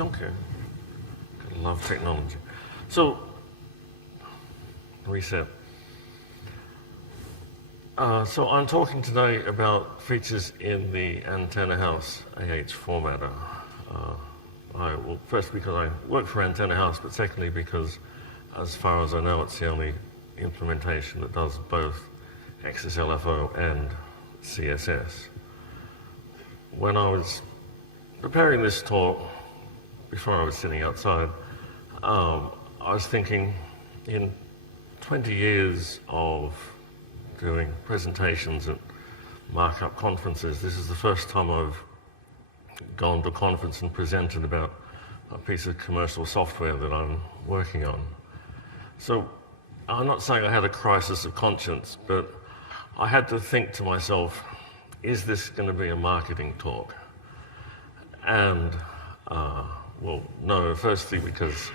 Okay. I love technology. So, reset. So I'm talking today about features in the Antenna House AH formatter. Well, first because I work for Antenna House, but secondly because, as far as I know, it's the only implementation that does both XSL-FO and CSS. When I was preparing this talk, before I was sitting outside, I was thinking, in 20 years of doing presentations at markup conferences, this is the first time I've gone to a conference and presented about a piece of commercial software that I'm working on. So I'm not saying I had a crisis of conscience, but I had to think to myself, is this going to be a marketing talk? And, well, no, firstly because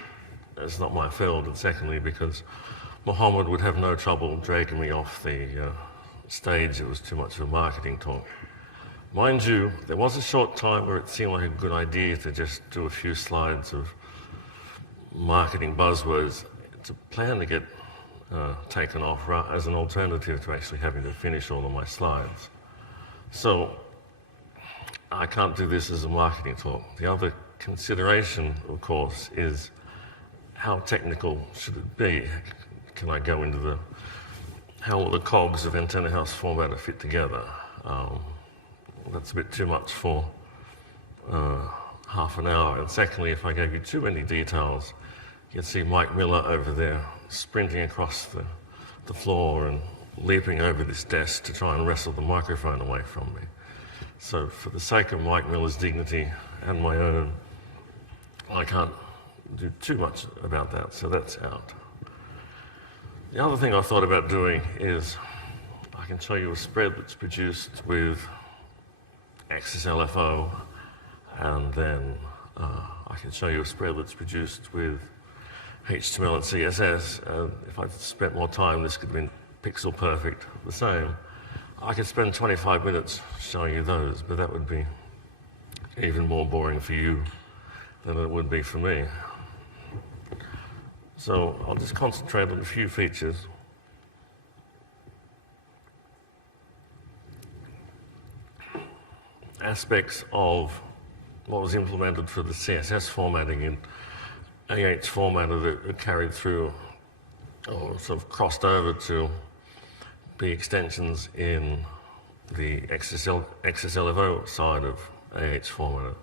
it's not my field, and secondly because Mohammed would have no trouble dragging me off the stage. It was too much of a marketing talk. Mind you, there was a short time where it seemed like a good idea to just do a few slides of marketing buzzwords to plan to get taken off as an alternative to actually having to finish all of my slides. So I can't do this as a marketing talk. The other consideration, of course, is how technical should it be? Can I go into how all the cogs of Antenna House formatter fit together? That's a bit too much for half an hour. And secondly, if I gave you too many details, you'd see Mike Miller over there sprinting across the floor and leaping over this desk to try and wrestle the microphone away from me. So for the sake of Mike Miller's dignity and my own, I can't do too much about that, so that's out. The other thing I thought about doing is I can show you a spread that's produced with XSL-FO, and then I can show you a spread that's produced with HTML and CSS, and if I spent more time, this could have been pixel perfect, the same. I could spend 25 minutes showing you those, but that would be even more boring for you than it would be for me. So I'll just concentrate on a few features. Aspects of what was implemented for the CSS formatting in AH formatter that are carried through or sort of crossed over to be extensions in the XSL-FO side of AH formatter.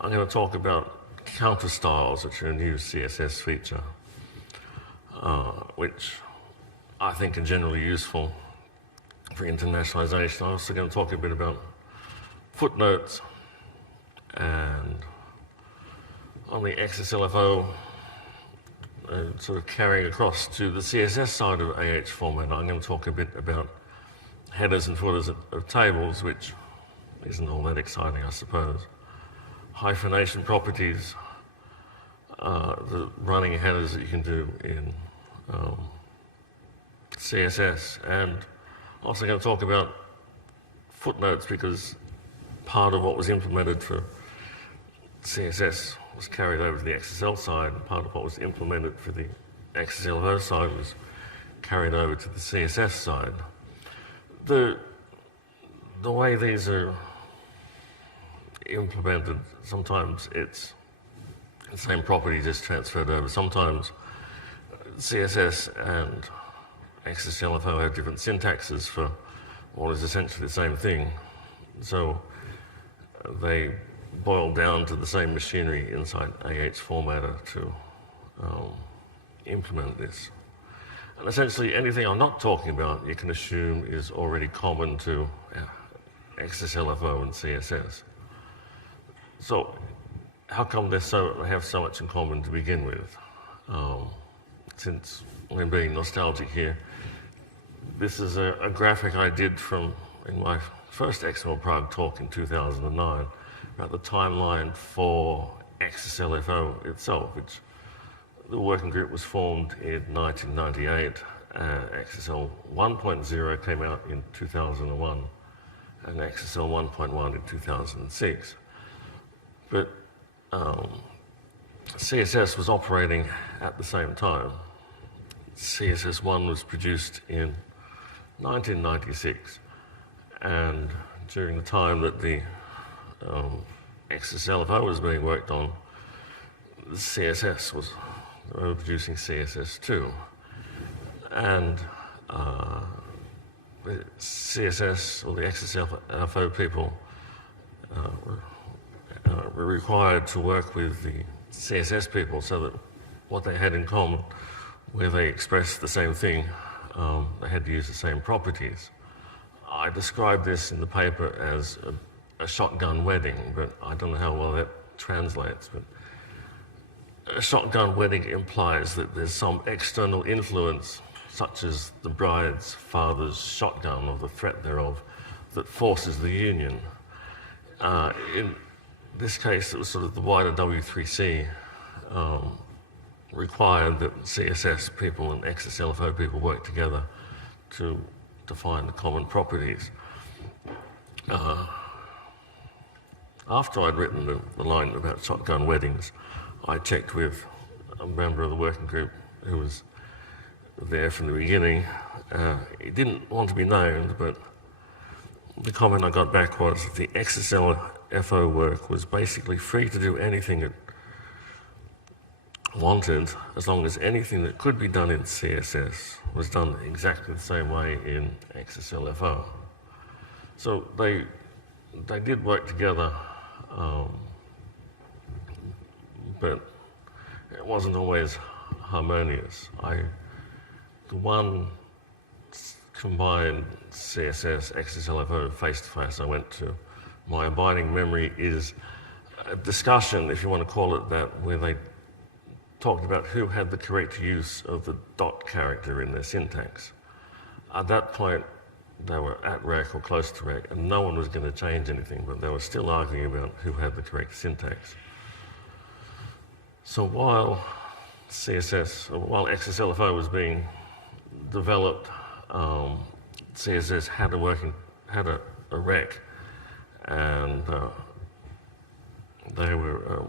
I'm going to talk about counter styles, which are a new CSS feature, which I think are generally useful for internationalization. I'm also going to talk a bit about footnotes, and on the XSL-FO, sort of carrying across to the CSS side of AH format, I'm going to talk a bit about headers and footers of tables, which isn't all that exciting, I suppose. Hyphenation properties, the running headers that you can do in CSS, and also going to talk about footnotes, because part of what was implemented for CSS was carried over to the XSL side, and part of what was implemented for the XSL-FO side was carried over to the CSS side. The way these are implemented, sometimes it's the same property just transferred over. Sometimes CSS and XSL-FO have different syntaxes for what is essentially the same thing. So they boil down to the same machinery inside AH formatter to implement this. And essentially anything I'm not talking about, you can assume is already common to XSL-FO and CSS. So how come they have so much in common to begin with? Since we're being nostalgic here, this is a graphic I did in my first XMLPrague talk in 2009 about the timeline for XSL-FO itself, which the working group was formed in 1998. XSL 1.0 came out in 2001, and XSL 1.1 in 2006. But CSS was operating at the same time. CSS1 was produced in 1996, and during the time that the XSL-FO was being worked on, the CSS was producing CSS2. And the CSS, or the XSL-FO people, were required to work with the CSS people so that what they had in common, where they expressed the same thing, they had to use the same properties. I described this in the paper as a shotgun wedding, but I don't know how well that translates. But a shotgun wedding implies that there's some external influence, such as the bride's father's shotgun or the threat thereof, that forces the union. In this case, it was sort of the wider W3C required that CSS people and XSL-FO people work together to define the common properties. After I'd written the line about shotgun weddings, I checked with a member of the working group who was there from the beginning. He didn't want to be named, but the comment I got back was that the XSL-FO work was basically free to do anything it wanted, as long as anything that could be done in CSS was done exactly the same way in XSL-FO. So they did work together, but it wasn't always harmonious. The one combined CSS, XSL-FO face-to-face I went to, my abiding memory is a discussion, if you want to call it that, where they talked about who had the correct use of the dot character in their syntax. At that point, they were at rec or close to rec, and no one was going to change anything, but they were still arguing about who had the correct syntax. So while XSL-FO was being developed, CSS had a rec, and they were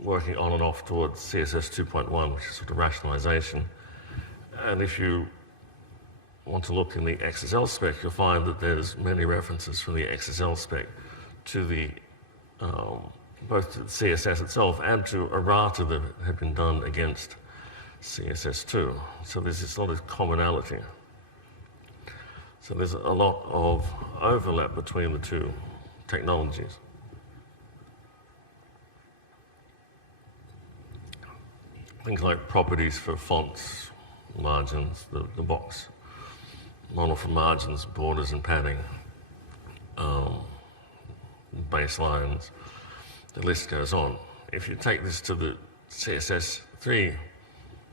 working on and off towards CSS 2.1, which is sort of rationalization. And if you want to look in the XSL spec, you'll find that there's many references from the XSL spec to the both to the CSS itself and to errata that had been done against CSS2. So there's this lot of commonality. So there's a lot of overlap between the two technologies. Things like properties for fonts, margins, the box model for margins, borders and padding, baselines, the list goes on. If you take this to the CSS3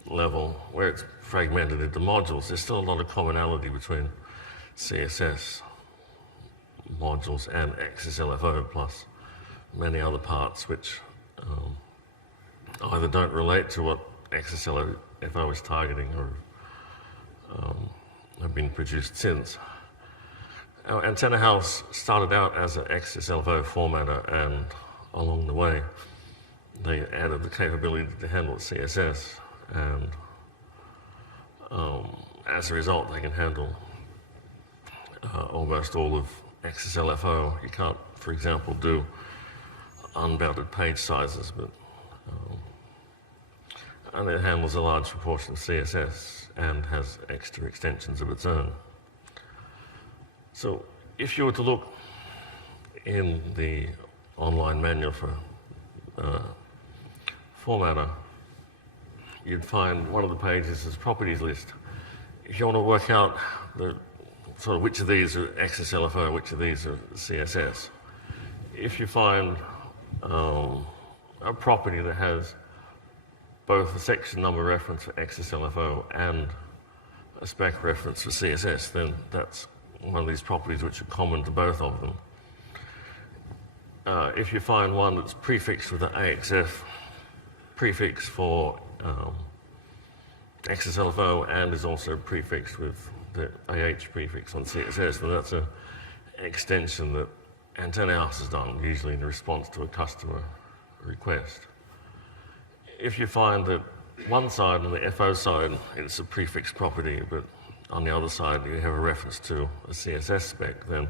level, where it's fragmented into modules, there's still a lot of commonality between CSS modules and XSL-FO, plus many other parts which either don't relate to what XSL-FO is targeting or have been produced since. Our Antenna House started out as an XSL-FO formatter, and along the way they added the capability to handle CSS, and as a result they can handle almost all of XSL-FO. You can't, for example, do unbounded page sizes, but and it handles a large proportion of CSS and has extra extensions of its own. So if you were to look in the online manual for formatter, you'd find one of the pages is properties list. If you want to work out sort of which of these are XSL-FO, which of these are CSS, if you find a property that has both a section number reference for XSL-FO and a spec reference for CSS, then that's one of these properties which are common to both of them. If you find one that's prefixed with an AXF prefix for XSL-FO and is also prefixed with the AH prefix on CSS, then that's an extension that Antenna House has done, usually in response to a customer request. if you find that one side, on the FO side, it's a prefixed property, but on the other side you have a reference to a CSS spec, then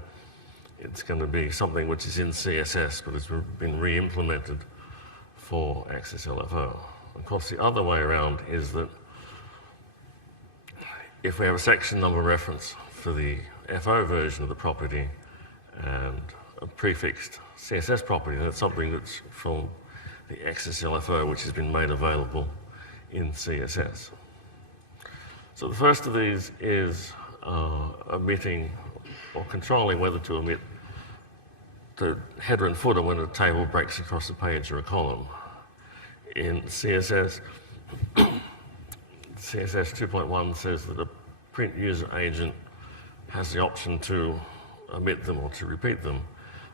it's going to be something which is in CSS, but it's been re-implemented for XSL-FO. Of course, the other way around is that if we have a section number reference for the FO version of the property and a prefixed CSS property, that's something that's from the XSL-FO, which has been made available in CSS. So the first of these is omitting or controlling whether to omit the header and footer when a table breaks across a page or a column. In CSS, CSS 2.1 says that a print user agent has the option to omit them or to repeat them.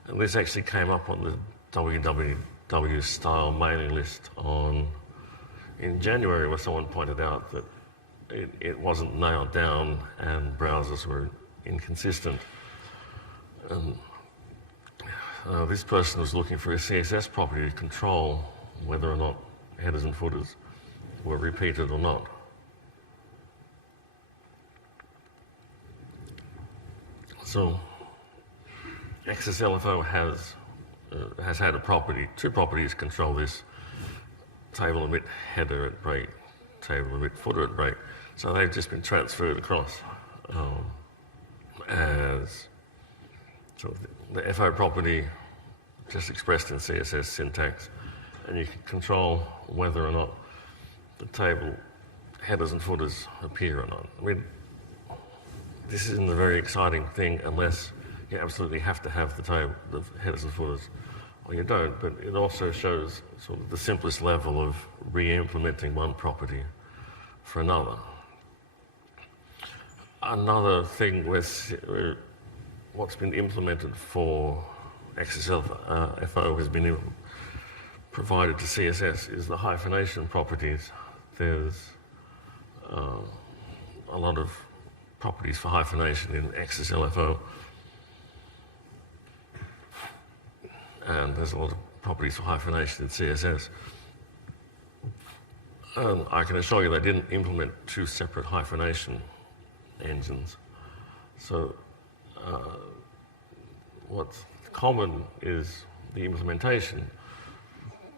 And this actually came up on the www style mailing list in January, where someone pointed out that it wasn't nailed down and browsers were inconsistent. And this person was looking for a CSS property to control whether or not headers and footers were repeated or not. So XSL-FO has had a property, two properties control this: table omit header at break, table omit footer at break. So they've just been transferred across as so the FO property just expressed in CSS syntax, and you can control whether or not the table headers and footers appear or not. I mean, this isn't a very exciting thing unless you absolutely have to have the headers and footers, or you don't, but it also shows sort of the simplest level of re-implementing one property for another. Another thing with what's been implemented for XSL-FO has been provided to CSS is the hyphenation properties. There's a lot of properties for hyphenation in XSL-FO, and there's a lot of properties for hyphenation in CSS. I can assure you they didn't implement two separate hyphenation engines. So what's common is the implementation,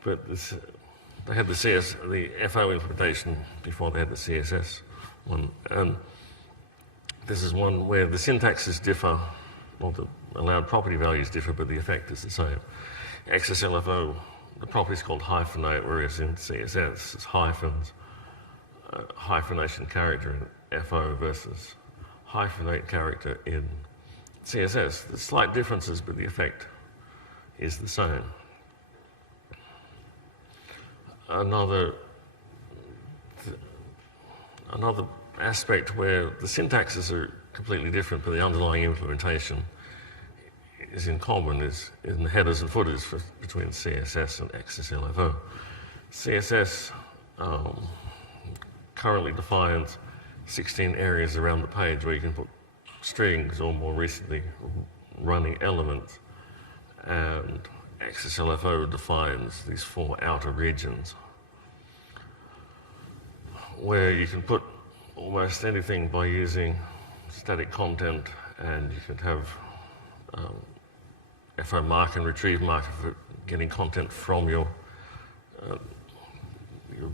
but they had the FO implementation before they had the CSS one. And this is one where the syntaxes differ, or the allowed property values differ, but the effect is the same. XSL-FO, the property is called hyphenate, whereas in CSS it's hyphens, hyphenation character in FO versus hyphenate character in CSS. There's slight differences, but the effect is the same. Another aspect where the syntaxes are completely different, but the underlying implementation is in common is in the headers and footers between CSS and XSL-FO. CSS currently defines 16 areas around the page where you can put strings or, more recently, running elements, and XSL-FO defines these 4 outer regions where you can put almost anything by using static content, and you could have FO mark and retrieve marker for getting content from your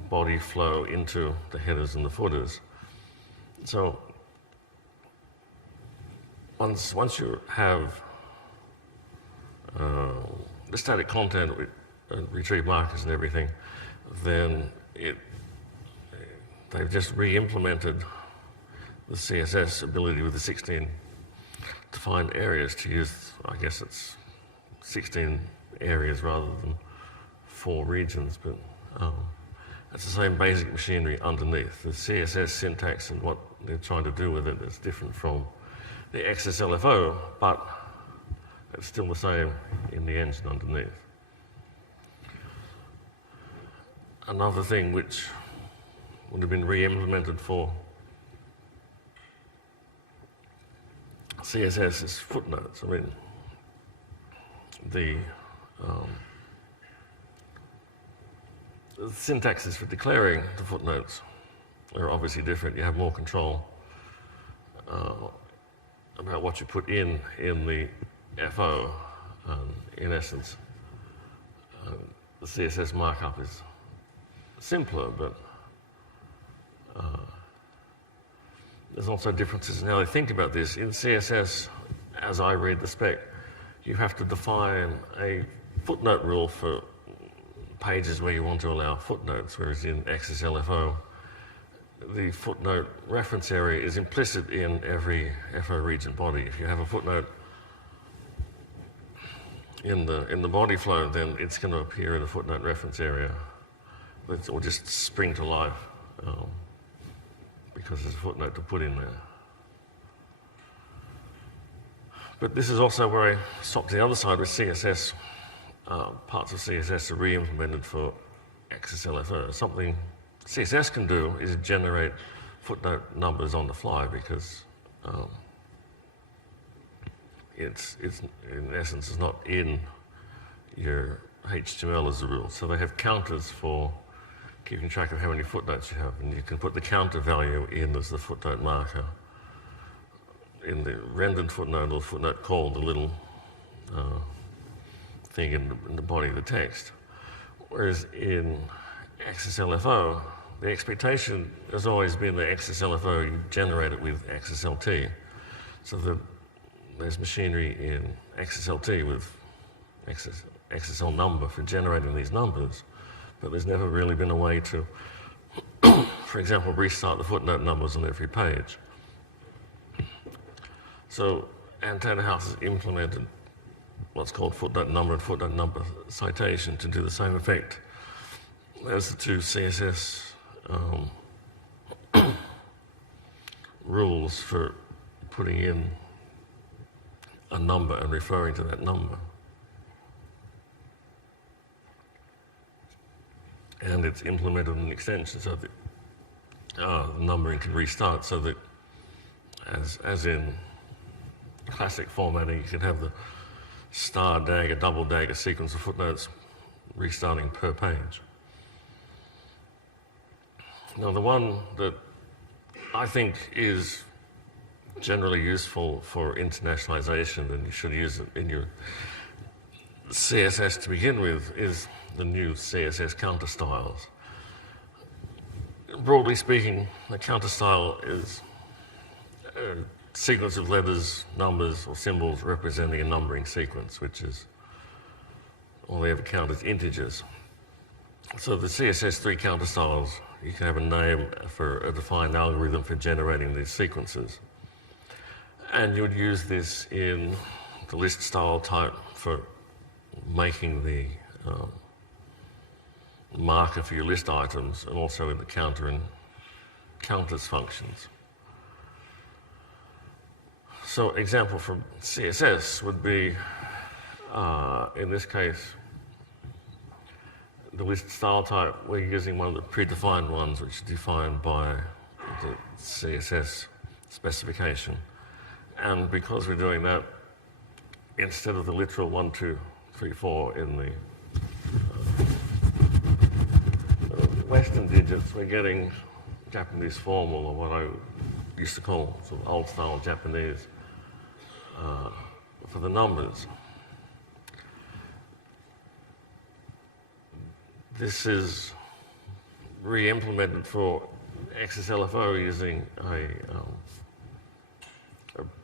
body flow into the headers and the footers. So once you have the static content with retrieve markers and everything, then they've just re-implemented the CSS ability with the 16 defined areas to use, I guess it's 16 areas rather than 4 regions, but it's the same basic machinery underneath. The CSS syntax and what they're trying to do with it is different from the XSL-FO, but it's still the same in the engine underneath. Another thing which would have been re-implemented for CSS is footnotes. I mean, The syntaxes for declaring the footnotes are obviously different. You have more control about what you put in the FO. In essence, the CSS markup is simpler, but there's also differences in how they think about this. In CSS, as I read the spec, you have to define a footnote rule for pages where you want to allow footnotes, whereas in XSL-FO, the footnote reference area is implicit in every FO region body. If you have a footnote in the body flow, then it's going to appear in the footnote reference area, or just spring to life because there's a footnote to put in there. But this is also where I swap to the other side with CSS. Parts of CSS are re-implemented for XSL-FO. Something CSS can do is generate footnote numbers on the fly because it's in essence is not in your HTML as a rule. So they have counters for keeping track of how many footnotes you have, and you can put the counter value in as the footnote marker in the rendered footnote or footnote called the little thing in the body of the text. Whereas in XSL-FO, the expectation has always been that XSL-FO you generate it with XSLT. So that there's machinery in XSLT with XSL number for generating these numbers, but there's never really been a way to, for example, restart the footnote numbers on every page. So Antenna House has implemented what's called footnote number and footnote number citation to do the same effect as the two CSS rules for putting in a number and referring to that number. And it's implemented an extension so that the numbering can restart, so that as in classic formatting, you can have the star dagger, double dagger sequence of footnotes restarting per page. Now, the one that I think is generally useful for internationalization, and you should use it in your CSS to begin with, is the new CSS counter styles. Broadly speaking, a counter style is a sequence of letters, numbers, or symbols representing a numbering sequence, which is all they ever count as integers. So the CSS3 counter styles, you can have a name for a defined algorithm for generating these sequences. And you would use this in the list style type for making the marker for your list items, and also in the counter and counters functions. So example from CSS would be, in this case, the list style type, we're using one of the predefined ones, which is defined by the CSS specification. And because we're doing that, instead of the literal 1, 2, 3, 4 in the Western digits, we're getting Japanese formal, or what I used to call sort of old-style Japanese, for the numbers. This is re-implemented for XSL-FO using a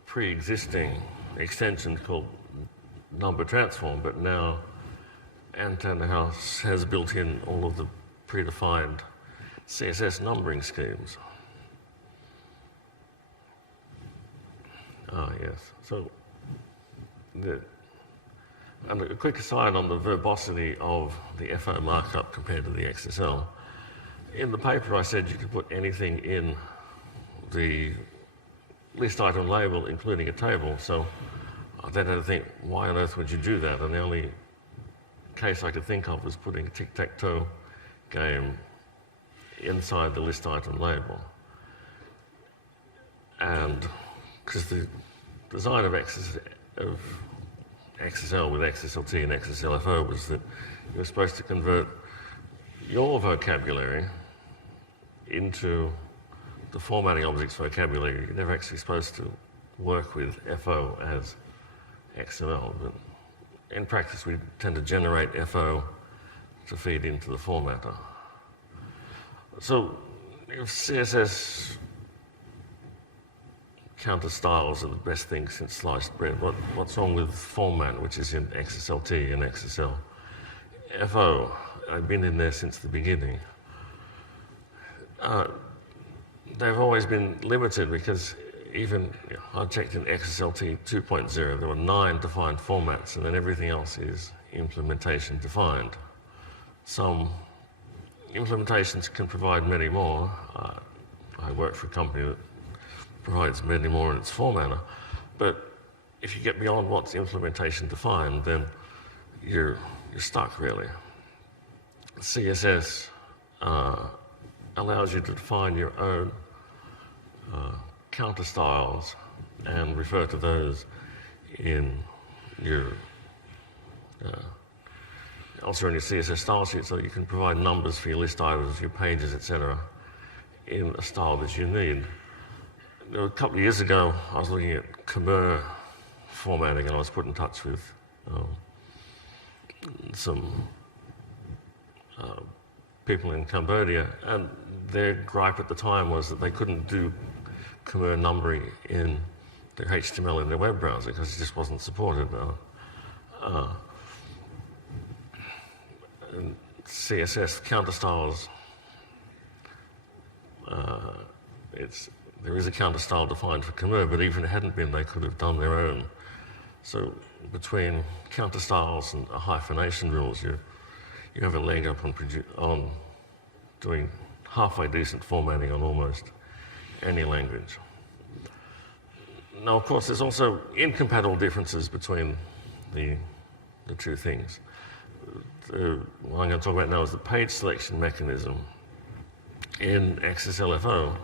pre-existing extension called number transform, but now Antenna House has built in all of the predefined CSS numbering schemes. Yes. So, and a quick aside on the verbosity of the FO markup compared to the XSL. In the paper, I said you could put anything in the list item label, including a table. So I then had to think, why on earth would you do that? And the only case I could think of was putting a tic-tac-toe game inside the list item label. And because the design of XSL with XSLT and XSL-FO was that you were supposed to convert your vocabulary into the formatting object's vocabulary. You're never actually supposed to work with FO as XML, but in practice we tend to generate FO to feed into the formatter. So if CSS counter styles are the best thing since sliced bread, what's wrong with format, which is in XSLT and XSL-FO? I've been in there since the beginning. They've always been limited because even, I checked in XSLT 2.0, there were 9 defined formats, and then everything else is implementation defined. Some implementations can provide many more. I work for a company that provides many more in its formatter, but if you get beyond what's implementation defined, then you're stuck really. CSS allows you to define your own counter styles and refer to those in your also in your CSS style sheet, so you can provide numbers for your list items, your pages, etc., in a style that you need. A couple of years ago, I was looking at Khmer formatting, and I was put in touch with some people in Cambodia, and their gripe at the time was that they couldn't do Khmer numbering in their HTML in their web browser because it just wasn't supported. And CSS counter styles, there is a counter style defined for Khmer, but even if it hadn't been, they could have done their own. So between counter styles and hyphenation rules, you have a leg up on doing halfway decent formatting on almost any language. Now, of course, there's also incompatible differences between the two things. What I'm going to talk about now is the page selection mechanism in XSL-FO.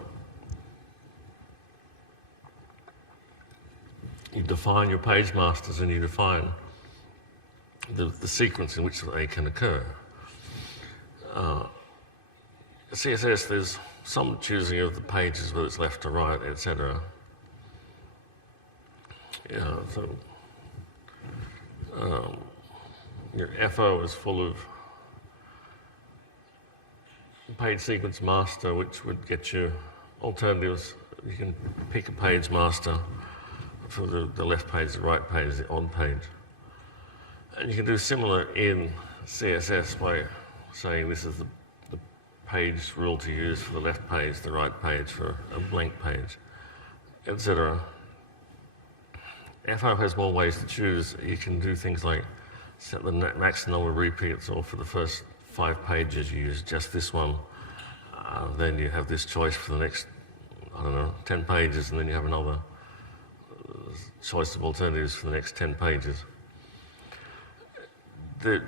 You define your page masters and you define the sequence in which they can occur. CSS, there's some choosing of the pages, whether it's left to right, etc. So your FO is full of page sequence master, which would get you alternatives. You can pick a page master for the left page, the right page, the on page. And you can do similar in CSS by saying this is the page rule to use for the left page, the right page for a blank page, etc. FO has more ways to choose. You can do things like set the max number of repeats, or for the first 5 pages you use just this one. Then you have this choice for the next, 10 pages, and then you have another choice of alternatives for the next 10 pages. The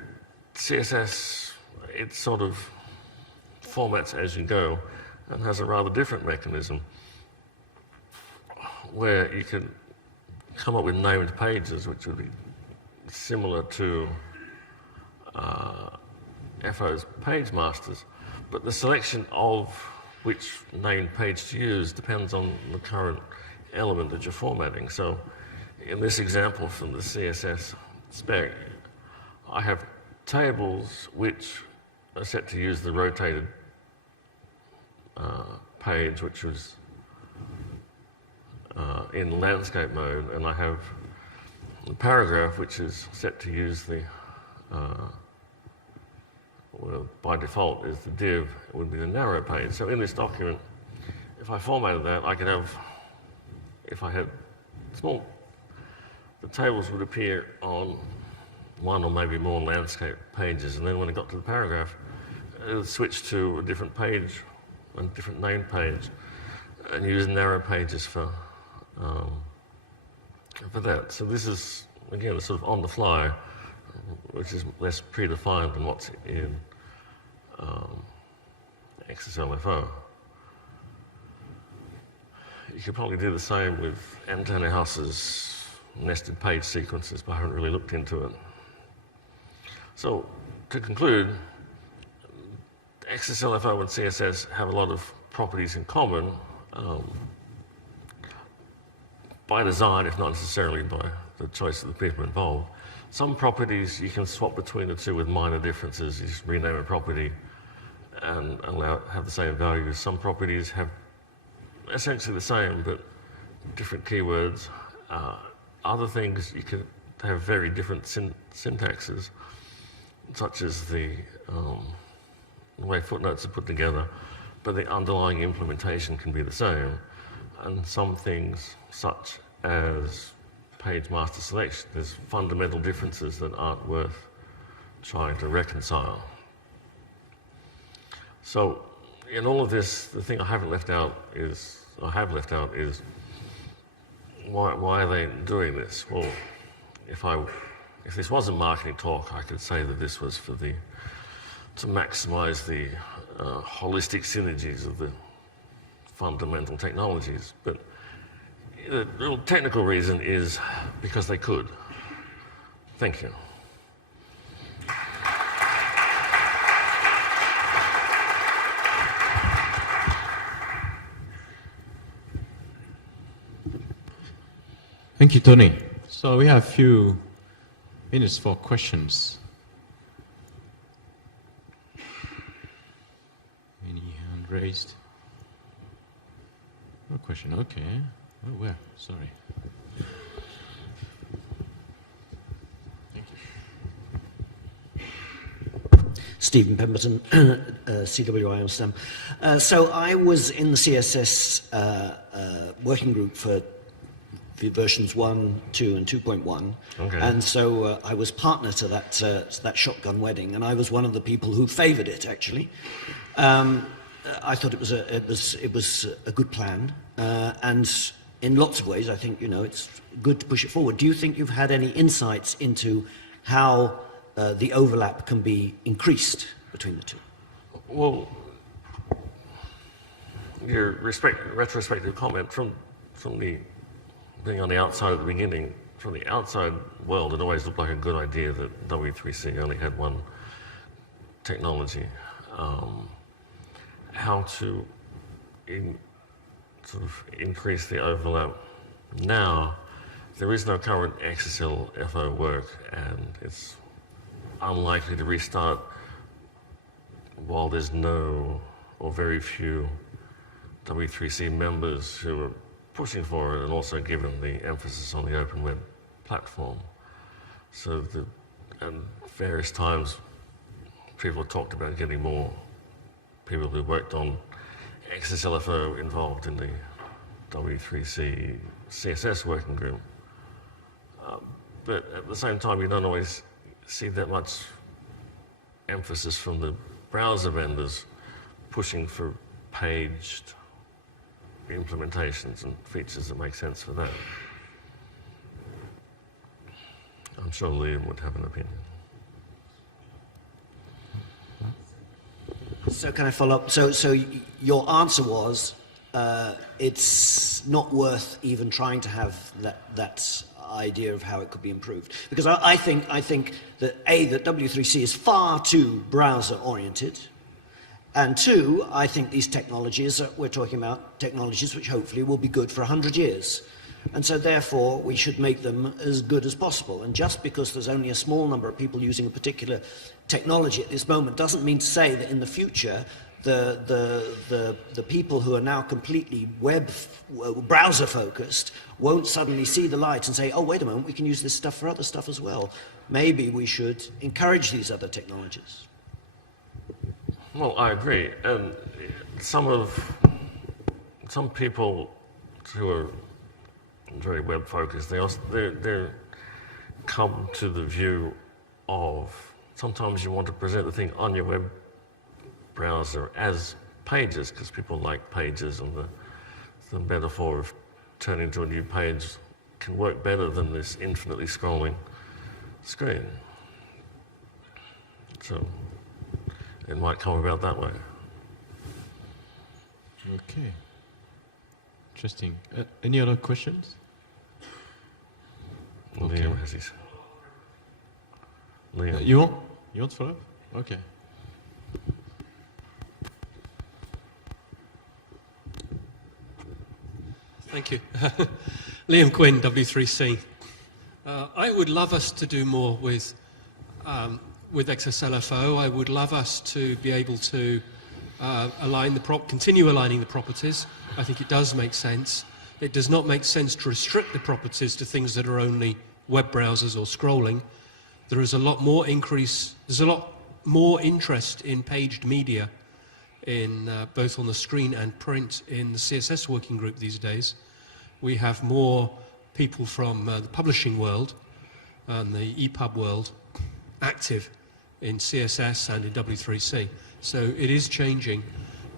CSS, it sort of formats as you go and has a rather different mechanism where you can come up with named pages, which would be similar to FO's page masters, but the selection of which named page to use depends on the current element that you're formatting. So in this example from the CSS spec, I have tables which are set to use the rotated page, which was in landscape mode, and I have the paragraph which is set to use the well, by default is the div, it would be the narrow page. So in this document, if I formatted that, I could have, if I had small, the tables would appear on one or maybe more landscape pages, and then when it got to the paragraph, it would switch to a different page, a different name page, and use narrow pages for that. So this is, again, sort of on the fly, which is less predefined than what's in XSL-FO. You could probably do the same with Antenna House's nested page sequences, but I haven't really looked into it. So, to conclude, XSL-FO and CSS have a lot of properties in common by design, if not necessarily by the choice of the people involved. Some properties you can swap between the two with minor differences. You just rename a property and have the same values. Some properties have essentially the same but different keywords. Other things you could have very different syntaxes, such as the way footnotes are put together, but the underlying implementation can be the same. And some things, such as page master selection, there's fundamental differences that aren't worth trying to reconcile. So in all of this, the thing I have left out is why are they doing this? Well, if this wasn't marketing talk, I could say that this was to maximize the holistic synergies of the fundamental technologies. But the real technical reason is because they could. Thank you. Thank you, Tony. So we have a few minutes for questions. Any hand raised? No question, okay. Oh, where? Sorry. Thank you. Stephen Pemberton, CWI Amsterdam. So I was in the CSS working group for versions 1, 2, and 2.1, okay. And so I was partner to that shotgun wedding, and I was one of the people who favoured it. Actually, I thought it was a good plan, and in lots of ways, I think it's good to push it forward. Do you think you've had any insights into how the overlap can be increased between the two? Well, your retrospective comment from the being on the outside at the beginning, from the outside world, it always looked like a good idea that W3C only had one technology. How to sort of increase the overlap now, there is no current XSL-FO work, and it's unlikely to restart while there's no or very few W3C members who are pushing for it, and also given the emphasis on the open web platform. So at various times, people have talked about getting more people who worked on XSL-FO involved in the W3C CSS working group. But at the same time, you don't always see that much emphasis from the browser vendors pushing for paged implementations and features that make sense for that. I'm sure Liam would have an opinion. So can I follow up? So your answer was it's not worth even trying to have that idea of how it could be improved, because I think that that W3C is far too browser oriented. And two, I think these technologies, we're talking about technologies which hopefully will be good for 100 years. And so therefore, we should make them as good as possible. And just because there's only a small number of people using a particular technology at this moment doesn't mean to say that in the future, the people who are now completely browser focused won't suddenly see the light and say, oh, wait a moment, we can use this stuff for other stuff as well. Maybe we should encourage these other technologies. Well, I agree, and some people who are very web focused, they come to the view of sometimes you want to present the thing on your web browser as pages, because people like pages, and the metaphor of turning to a new page can work better than this infinitely scrolling screen. So it might come about that way. Okay. Interesting. Any other questions? Okay. Liam has his. Liam. You want to follow up? Okay. Thank you. Liam Quinn, W3C. I would love us to do more with XSL-FO. I would love us to be able to continue aligning the properties. I think it does make sense. It does not make sense to restrict the properties to things that are only web browsers or scrolling. There is a lot more there's a lot more interest in paged media in both on the screen and print in the CSS working group these days. We have more people from the publishing world and the EPUB world active in CSS and in W3C. So it is changing,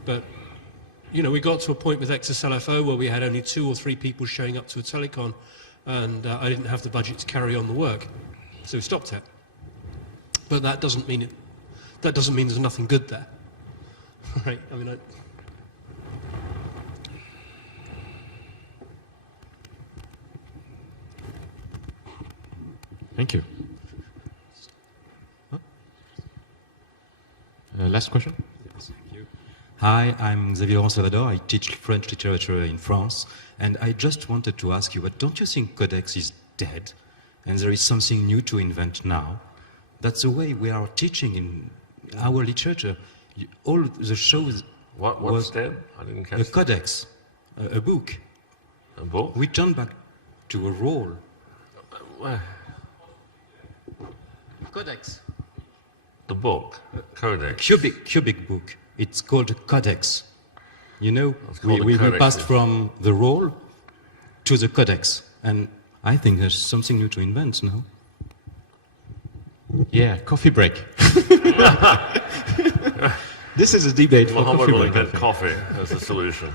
but you know, we got to a point with XSL-FO where we had only 2 or 3 people showing up to a telecon, and I didn't have the budget to carry on the work, so we stopped it. But that doesn't mean there's nothing good there. Right? I mean, Thank you. Last question? Thank you. Hi, I'm Xavier Salvador. I teach French literature in France, and I just wanted to ask you, but don't you think Codex is dead, and there is something new to invent now? That's the way we are teaching in our literature. All the shows What's dead? I didn't catch a that. codex, a book. A book? We turn back to a role. Where? Codex. The book? Codex? Cubic book. It's called a codex. You know, It's called a we codex, passed yeah. from the role to the codex. And I think there's something new to invent now. Yeah, coffee break. This is a debate for Mohammed coffee will break. I invent think. coffee as a solution.